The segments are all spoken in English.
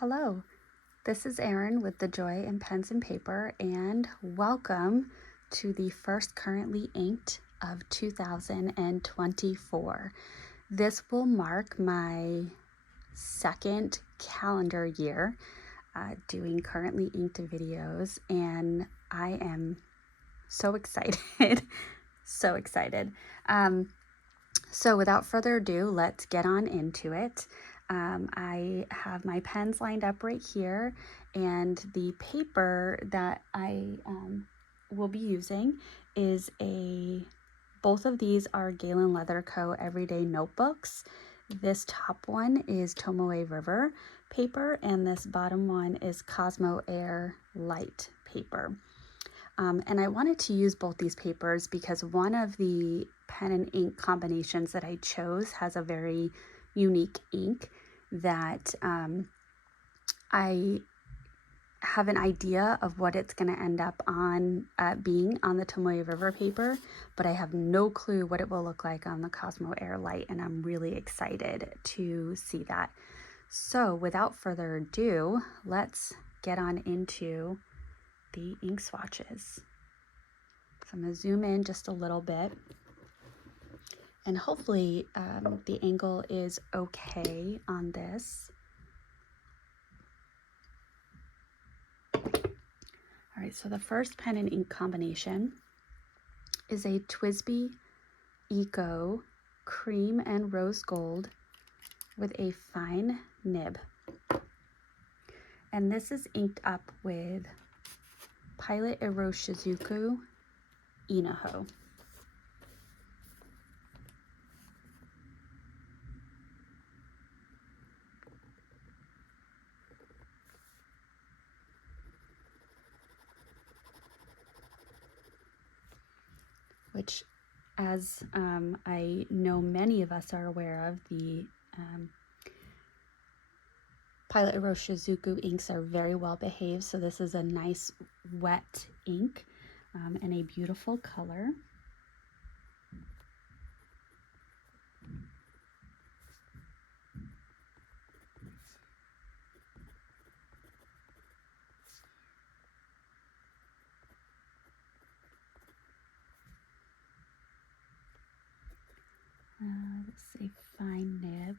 Hello, this is Erin with The Joy in Pens and Paper, and welcome to the first currently inked of 2024. This will mark my second calendar year doing currently inked videos, and I am so excited. So excited. So without further ado, let's get on into it. I have my pens lined up right here, and the paper that I will be using is both of these are Galen Leather Co. Everyday Notebooks. This top one is Tomoe River paper, and this bottom one is Cosmo Air Light paper. And I wanted to use both these papers because one of the pen and ink combinations that I chose has a very unique ink that I have an idea of what it's going to end up on being on the Tomoe River paper, but I have no clue what it will look like on the Cosmo Air Light, and I'm really excited to see that. So without further ado, let's get on into the ink swatches. So I'm going to zoom in just a little bit, and hopefully the angle is okay on this. All right, so the first pen and ink combination is a Twisby Eco Cream and Rose Gold with a fine nib. And this is inked up with Pilot Iroshizuku Inaho. Which, as I know many of us are aware of, the Pilot Iroshizuku inks are very well behaved, so this is a nice wet ink and a beautiful color. Let's say fine nib.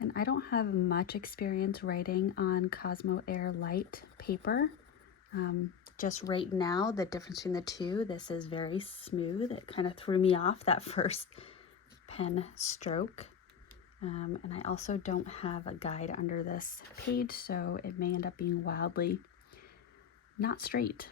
And I don't have much experience writing on Cosmo Air Light paper. Just right now, the difference between the two, this is very smooth. It kind of threw me off that first pen stroke. And I also don't have a guide under this page, so it may end up being wildly not straight.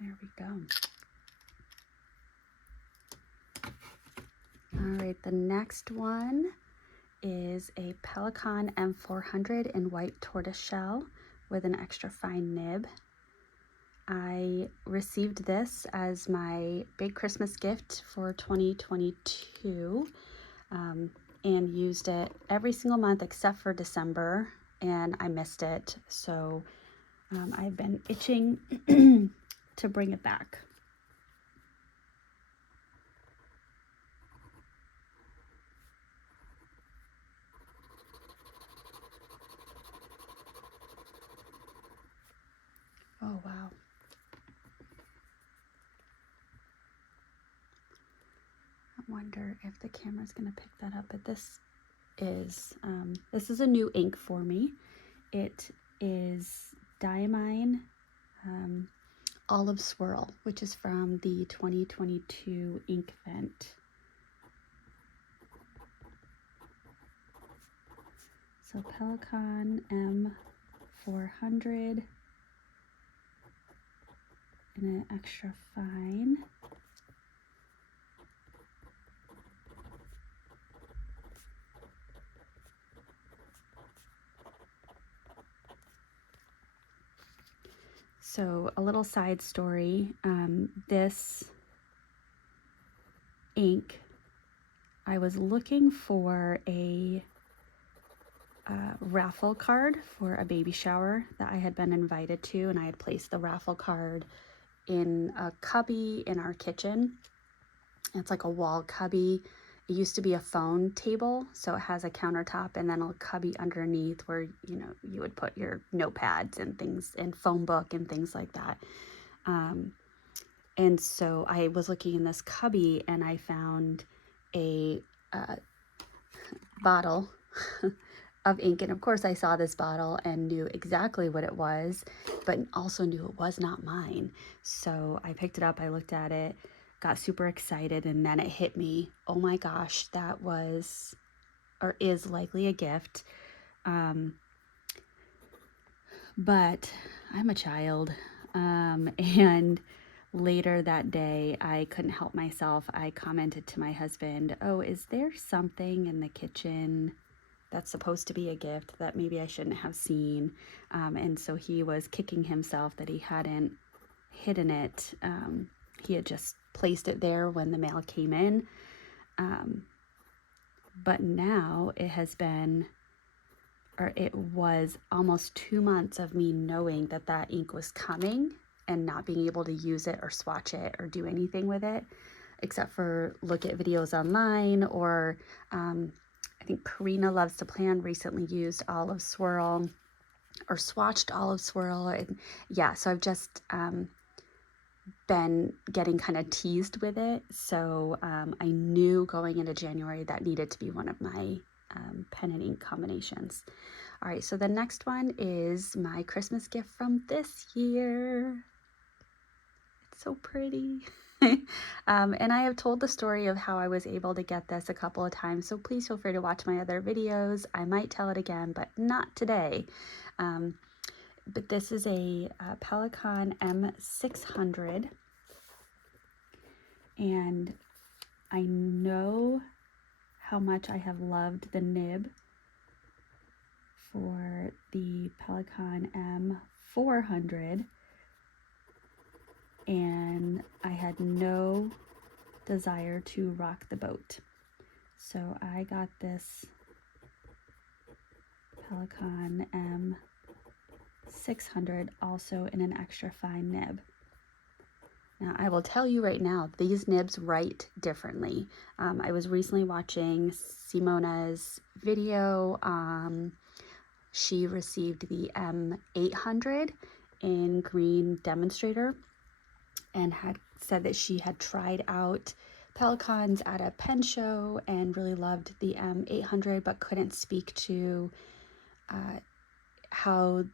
There we go. All right, the next one is a Pelikan M400 in white tortoiseshell with an extra fine nib. I received this as my big Christmas gift for 2022 and used it every single month except for December, and I missed it. So I've been itching to bring it back. Oh, wow. I wonder if the camera's going to pick that up, but this is a new ink for me. It is Diamine Olive Swirl, which is from the 2022 ink vent. So Pelikan M400 in an extra fine. So a little side story, this ink, I was looking for a raffle card for a baby shower that I had been invited to, and I had placed the raffle card in a cubby in our kitchen. It's like a wall cubby. It used to be a phone table, so it has a countertop and then a cubby underneath where, you know, you would put your notepads and things and phone book and things like that. And so I was looking in this cubby and I found a bottle of ink. And of course I saw this bottle and knew exactly what it was, but also knew it was not mine. So I picked it up, I looked at it, got super excited, and then it hit me. Oh my gosh, that was or is likely a gift. But I'm a child. And later that day, I couldn't help myself. I commented to my husband, "Oh, is there something in the kitchen that's supposed to be a gift that maybe I shouldn't have seen?" And so he was kicking himself that he hadn't hidden it. He had just placed it there when the mail came in. But now it was almost 2 months of me knowing that that ink was coming and not being able to use it or swatch it or do anything with it, except for look at videos online, or I think Karina Loves to Plan recently used Olive Swirl or swatched Olive Swirl. And yeah, so I've just been getting kind of teased with it. So I knew going into January that needed to be one of my pen and ink combinations. All right, so the next one is my Christmas gift from this year. It's so pretty. And I have told the story of how I was able to get this a couple of times, so please feel free to watch my other videos. I might tell it again, but not today. But this is a Pelikan M600, and I know how much I have loved the nib for the Pelikan M400, and I had no desire to rock the boat. So I got this Pelikan M600 also in an extra fine nib. Now, I will tell you right now, these nibs write differently. I was recently watching Simona's video. She received the M800 in green demonstrator and had said that she had tried out Pelikans at a pen show and really loved the M800, but couldn't speak to how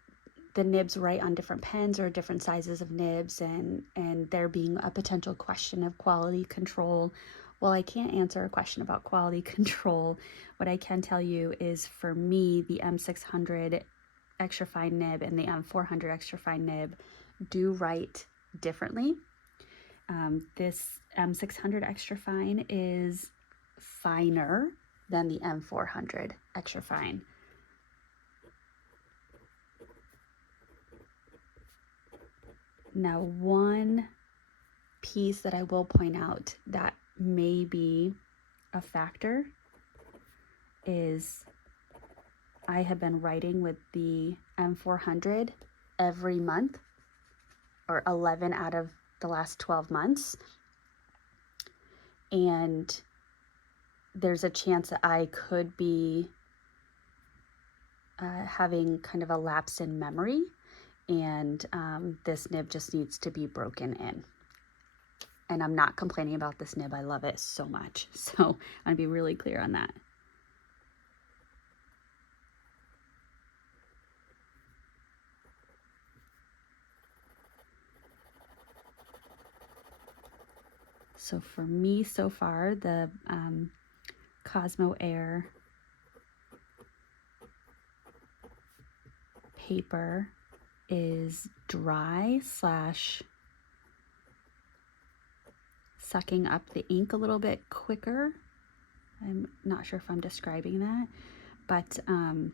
the nibs write on different pens or different sizes of nibs, and there being a potential question of quality control. Well, I can't answer a question about quality control. What I can tell you is, for me, the M600 extra fine nib and the M400 extra fine nib do write differently. This M600 extra fine is finer than the M400 extra fine. Now, one piece that I will point out that may be a factor is I have been writing with the M400 every month, or 11 out of the last 12 months. And there's a chance that I could be having kind of a lapse in memory, and this nib just needs to be broken in. And I'm not complaining about this nib. I love it so much. So I'm going to be really clear on that. So for me so far, the Cosmo Air paper is dry / sucking up the ink a little bit quicker. I'm not sure if I'm describing that, but I'm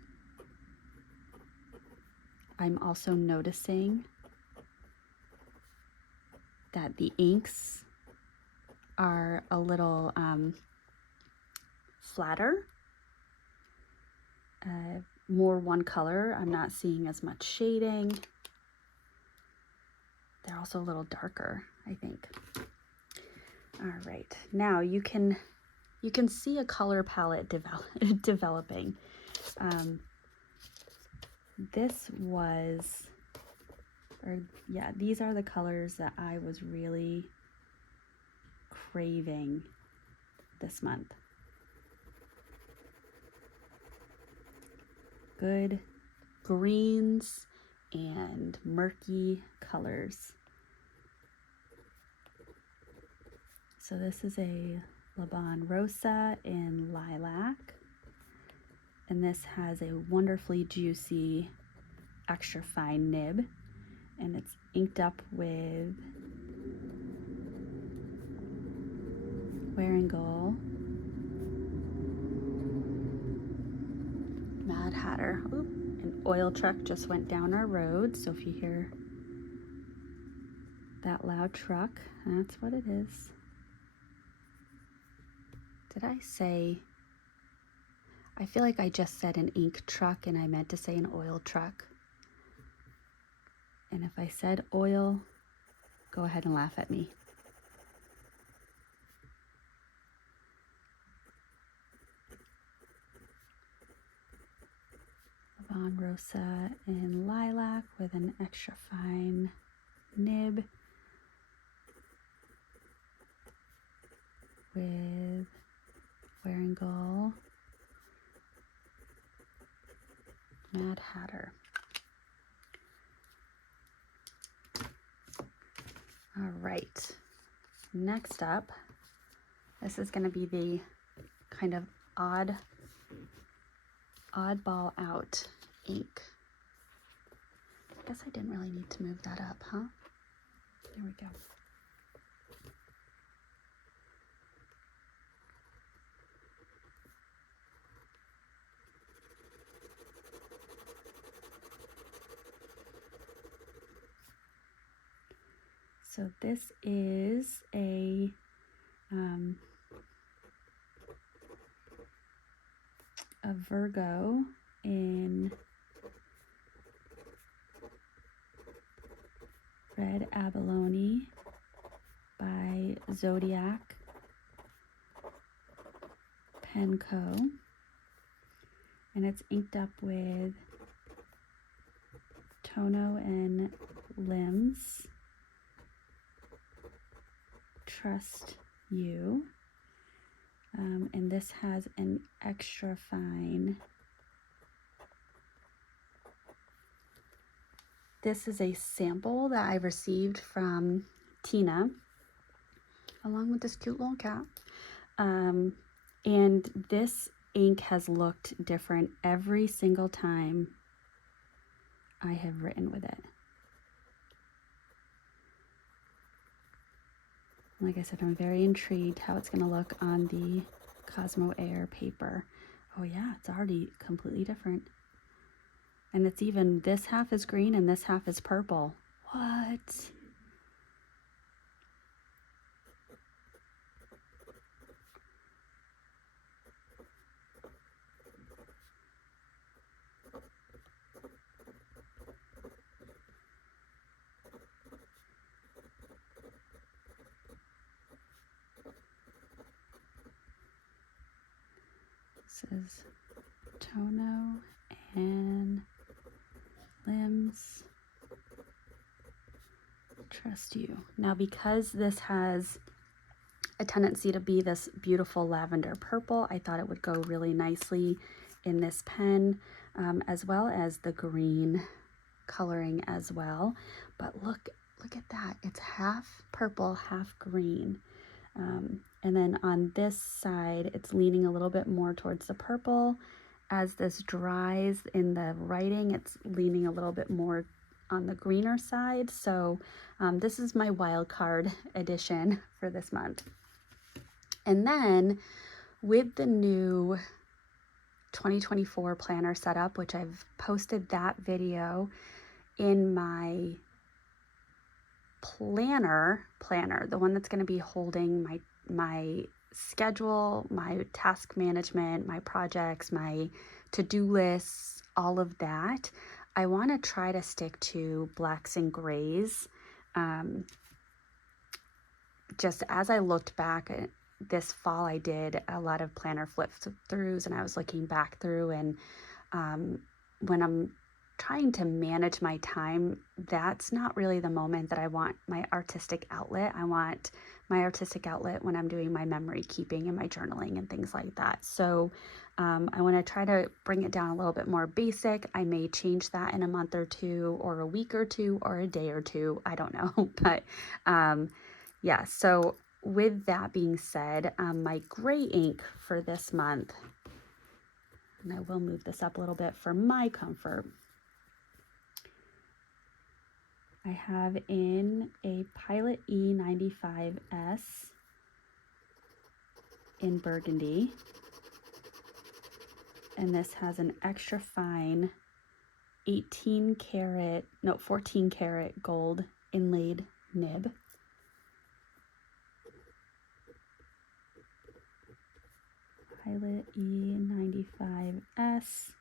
also noticing that the inks are a little flatter, more one color. I'm not seeing as much shading. They're also a little darker, I think. All right, now you can see a color palette developing. These are the colors that I was really craving this month. Good greens and murky colors. So this is a Laban Rosa in lilac, and this has a wonderfully juicy extra fine nib, and it's inked up with Wearing Gold, Mad Hatter. Oop, an oil truck just went down our road, so if you hear that loud truck, that's what it is. Did I say? I feel like I just said an ink truck and I meant to say an oil truck. And if I said oil, go ahead and laugh at me. Laban Rosa in lilac with an extra fine nib with Wearing Gold, Mad Hatter. All right, next up, this is going to be the kind of oddball out ink. I guess I didn't really need to move that up, huh? There we go. So this is a Virgo in Red Abalone by Zodiac Pen Co. And it's inked up with Tono and Limbs, Trust You. And this has an extra fine. This is a sample that I received from Tina, along with this cute little cat. And this ink has looked different every single time I have written with it. Like I said, I'm very intrigued how it's going to look on the Cosmo Air paper. Oh yeah, it's already completely different. And it's even, this half is green and this half is purple. What? This is Tono and Limbs, Trust You. Now, because this has a tendency to be this beautiful lavender purple, I thought it would go really nicely in this pen, as well as the green coloring as well. But look at that. It's half purple, half green. And then on this side, it's leaning a little bit more towards the purple. As this dries in the writing, it's leaning a little bit more on the greener side. So this is my wild card edition for this month. And then with the new 2024 planner setup, which I've posted that video in my planner, the one that's going to be holding my schedule, my task management, my projects, my to-do lists, all of that. I want to try to stick to blacks and grays. Just as I looked back at this fall, I did a lot of planner flip-throughs, and I was looking back through, and when I'm trying to manage my time, that's not really the moment that I want my artistic outlet. I want my artistic outlet when I'm doing my memory keeping and my journaling and things like that. So I want to try to bring it down a little bit more basic. I may change that in a month or two, or a week or two, or a day or two. I don't know. But yeah, so with that being said, my gray ink for this month, and I will move this up a little bit for my comfort, I have in a Pilot E95S in burgundy, and this has an extra fine 14 karat gold inlaid nib. Pilot E95S.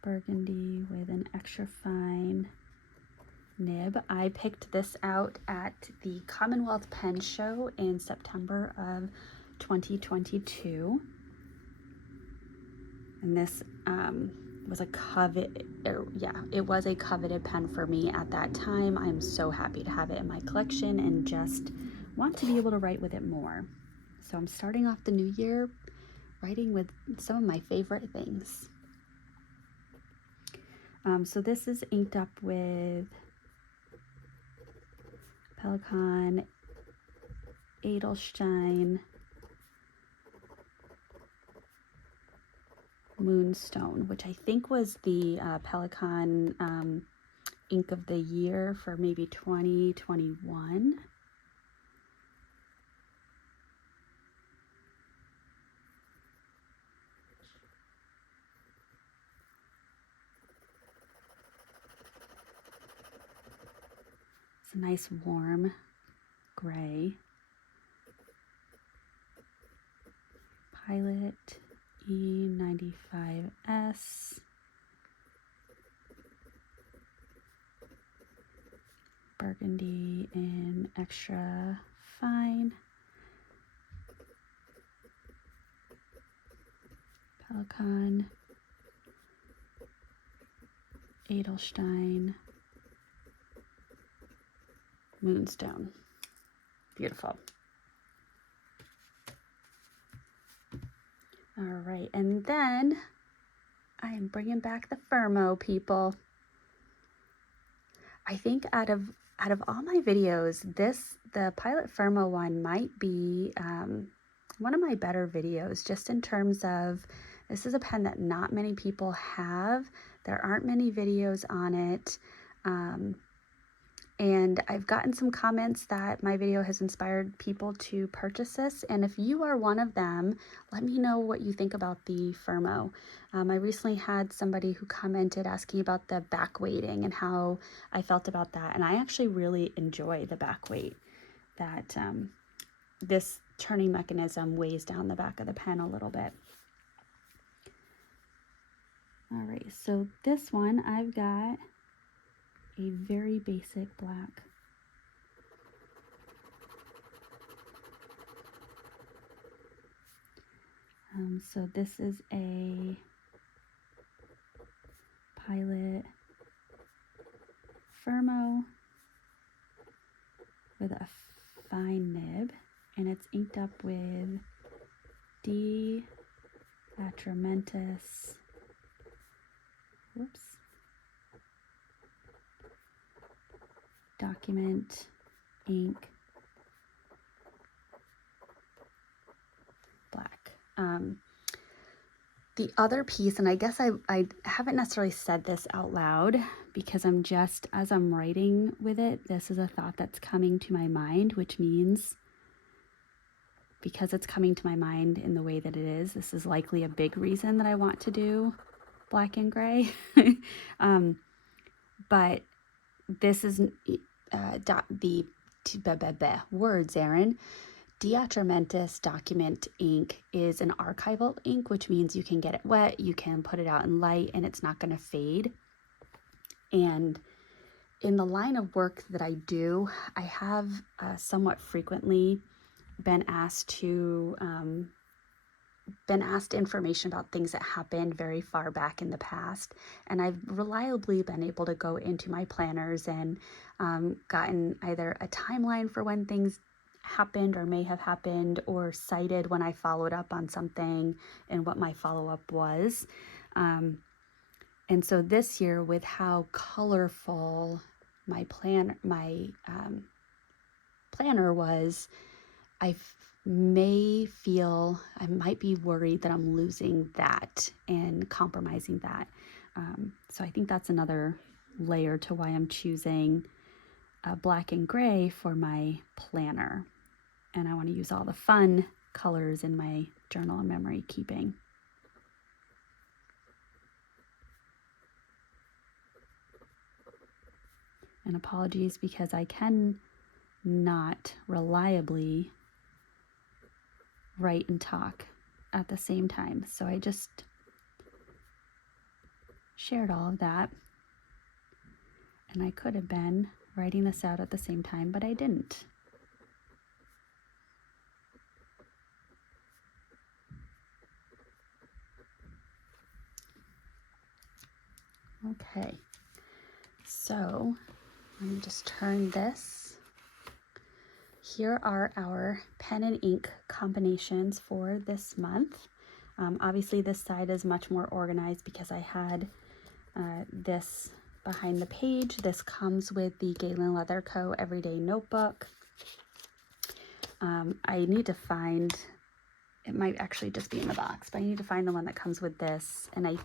Burgundy with an extra fine nib. I picked this out at the Commonwealth Pen Show in September of 2022. And this was a coveted pen for me at that time. I'm so happy to have it in my collection and just want to be able to write with it more. So I'm starting off the new year writing with some of my favorite things. So this is inked up with Pelikan, Edelstein, Moonstone, which I think was the Pelikan ink of the year for maybe 2021. It's a nice warm gray. Pilot E95S. Burgundy in extra fine. Pelikan. Edelstein. Moonstone. Beautiful. All right, and then I am bringing back the Firma, people. I think out of all my videos, the Pilot Firma one might be one of my better videos, just in terms of, this is a pen that not many people have. There aren't many videos on it. And I've gotten some comments that my video has inspired people to purchase this. And if you are one of them, let me know what you think about the Firma. I recently had somebody who commented asking about the back weighting and how I felt about that. And I actually really enjoy the back weight, that this turning mechanism weighs down the back of the pen a little bit. All right, so this one I've got a very basic black. So this is a Pilot Firma with a fine nib, and it's inked up with D. Atramentis. Whoops. Document ink black. The other piece, and I guess I haven't necessarily said this out loud because I'm just, as I'm writing with it, this is a thought that's coming to my mind, which means because it's coming to my mind in the way that it is, this is likely a big reason that I want to do black and gray. But this is words, Erin. Diatramentis document ink is an archival ink, which means you can get it wet, you can put it out in light, and it's not going to fade. And in the line of work that I do, I have somewhat frequently been asked information about things that happened very far back in the past, and I've reliably been able to go into my planners and gotten either a timeline for when things happened or may have happened, or cited when I followed up on something and what my follow-up was. And so this year, with how colorful my planner was, I might be worried that I'm losing that and compromising that. So I think that's another layer to why I'm choosing black and gray for my planner. And I want to use all the fun colors in my journal and memory keeping. And apologies because I can not reliably write and talk at the same time. So I just shared all of that. And I could have been writing this out at the same time, but I didn't. Okay, so let me just turn this. Here are our pen and ink combinations for this month. Obviously this side is much more organized because I had this behind the page. This comes with the Galen Leather Co. Everyday Notebook. I need to find, it might actually just be in the box, but I need to find the one that comes with this, and I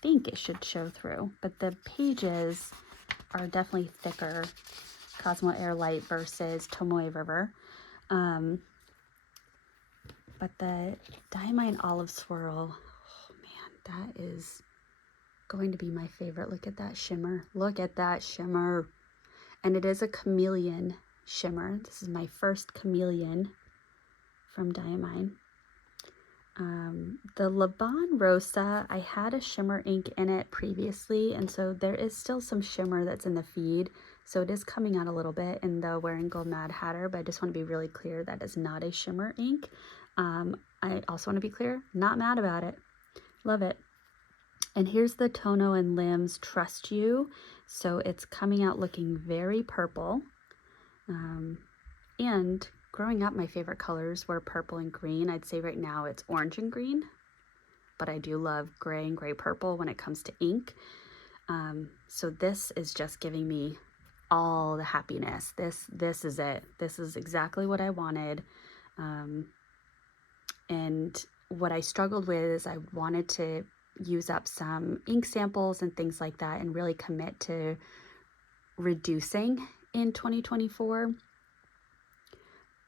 think it should show through, but the pages are definitely thicker, Cosmo Air Light versus Tomoe River. But the Diamine Olive Swirl, oh man, that is going to be my favorite. Look at that shimmer. Look at that shimmer. And it is a chameleon shimmer. This is my first chameleon from Diamine. The Laban Rosa, I had a shimmer ink in it previously, and so there is still some shimmer that's in the feed, so it is coming out a little bit in the Wearing Gold Mad Hatter, but I just want to be really clear that is not a shimmer ink. I also want to be clear, not mad about it. Love it. And here's the Tono and Limbs Trust You, so it's coming out looking very purple, and growing up, my favorite colors were purple and green. I'd say right now it's orange and green, but I do love gray and gray purple when it comes to ink. So this is just giving me all the happiness. This is it. This is exactly what I wanted. And what I struggled with is I wanted to use up some ink samples and things like that and really commit to reducing in 2024.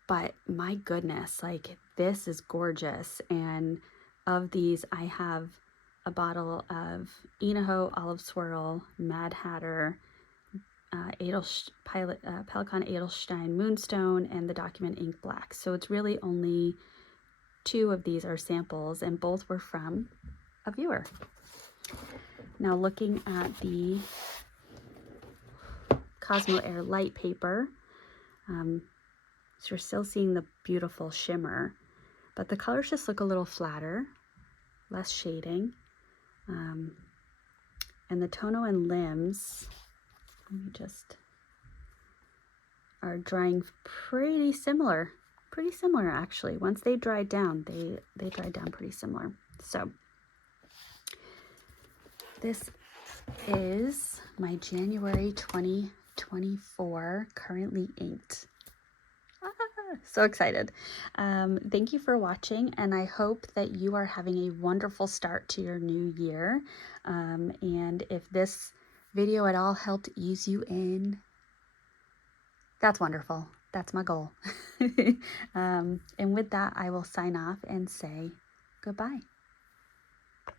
But my goodness, like, this is gorgeous. And of these, I have a bottle of Inaho Olive Swirl, Mad Hatter, Pelikan Edelstein Moonstone, and the Document Ink Black. So it's really only 2 of these are samples, and both were from a viewer. Now looking at the Cosmo Air Light paper, so you're still seeing the beautiful shimmer, but the colors just look a little flatter, less shading. And the Tono and Limbs, let me just, are drying pretty similar actually. Once they dried down, they dried down pretty similar. So this is my January 2024 currently inked. So excited. Thank you for watching, and I hope that you are having a wonderful start to your new year. And if this video at all helped ease you in, that's wonderful. That's my goal. And with that, I will sign off and say goodbye.